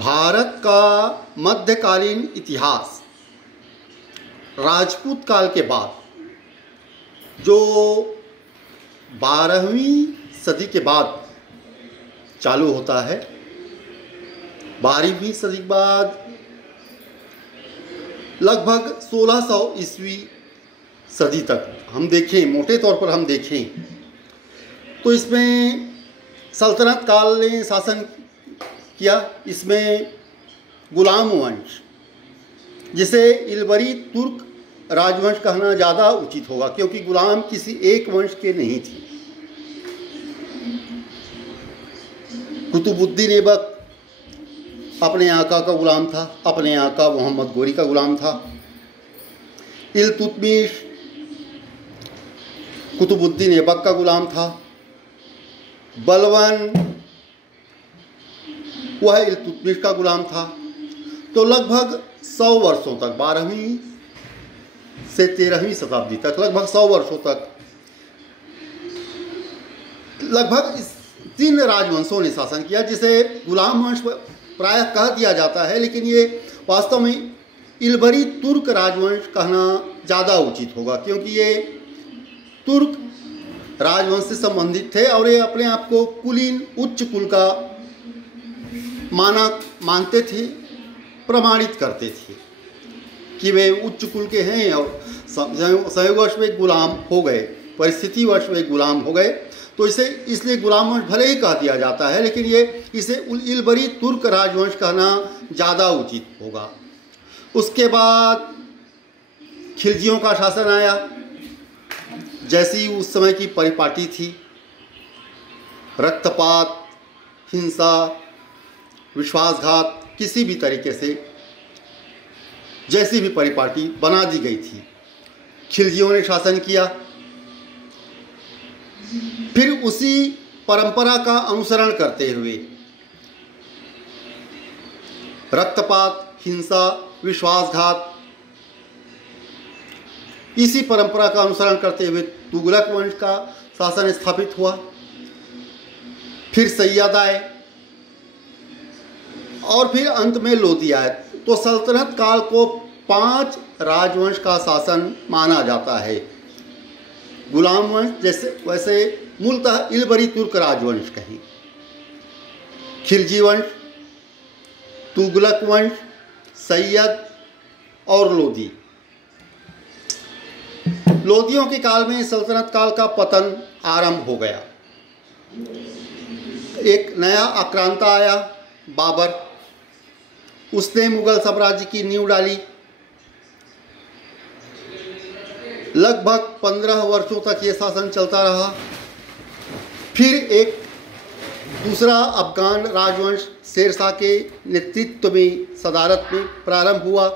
भारत का मध्यकालीन इतिहास राजपूत काल के बाद जो 12वीं सदी के बाद चालू होता है। 12वीं सदी के बाद लगभग 1600 ईस्वी सदी तक हम देखें, मोटे तौर पर हम देखें तो इसमें सल्तनत काल ने शासन किया। इसमें गुलाम वंश, जिसे इल्बरी तुर्क राजवंश कहना ज़्यादा उचित होगा, क्योंकि गुलाम किसी एक वंश के नहीं थे। कुतुबुद्दीन ऐबक अपने आका का गुलाम था, अपने आका मोहम्मद गोरी का गुलाम था। इल्तुतमिश कुतुबुद्दीन ऐबक का गुलाम था। बलवन वह इल्तुतमिश का गुलाम था। तो लगभग 100 वर्षों तक, 12वीं से 13वीं शताब्दी तक, लगभग 100 वर्षों तक लगभग इस 3 राजवंशों ने शासन किया, जिसे गुलाम वंश प्रायः कह दिया जाता है, लेकिन ये वास्तव में इल्बरी तुर्क राजवंश कहना ज़्यादा उचित होगा, क्योंकि ये तुर्क राजवंश से संबंधित थे और ये अपने आप को कुलीन उच्च कुल का मानते थे, प्रमाणित करते थे कि वे उच्च कुल के हैं और संयोगवश वे गुलाम हो गए, परिस्थितिवश वे गुलाम हो गए। तो इसे इसलिए गुलाम वंश भले ही कह दिया जाता है, लेकिन ये इसे इल्बरी तुर्क राजवंश कहना ज़्यादा उचित होगा। उसके बाद खिलजियों का शासन आया। जैसी उस समय की परिपाटी थी, रक्तपात, हिंसा, विश्वासघात, किसी भी तरीके से जैसी भी परिपाटी बना दी गई थी, खिलजियों ने शासन किया। फिर उसी परंपरा का अनुसरण करते हुए रक्तपात, हिंसा, विश्वासघात, इसी परंपरा का अनुसरण करते हुए तुगलक वंश का शासन स्थापित हुआ। फिर सैयद आए और फिर अंत में लोदी आए। तो सल्तनत काल को 5 राजवंश का शासन माना जाता है। गुलाम वंश वैसे मूलतः इल्बरी तुर्क राजवंश कहें, खिलजी वंश, तुगलक वंश, सैयद और लोदी। लोदियों के काल में सल्तनत काल का पतन आरंभ हो गया। एक नया आक्रांता आया, बाबर। उसने मुगल साम्राज्य की नींव डाली। लगभग 15 वर्षों तक ये शासन चलता रहा। फिर एक दूसरा अफगान राजवंश शेरशाह के नेतृत्व में, सदारत में प्रारंभ हुआ।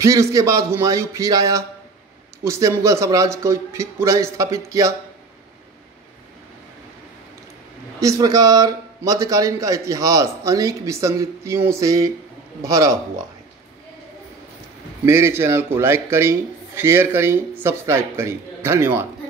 फिर उसके बाद हुमायूं फिर आया, उसने मुगल साम्राज्य को फिर पुनः स्थापित किया। इस प्रकार मध्यकालीन का इतिहास अनेक विसंगतियों से भरा हुआ है। मेरे चैनल को लाइक करें, शेयर करें, सब्सक्राइब करें। धन्यवाद।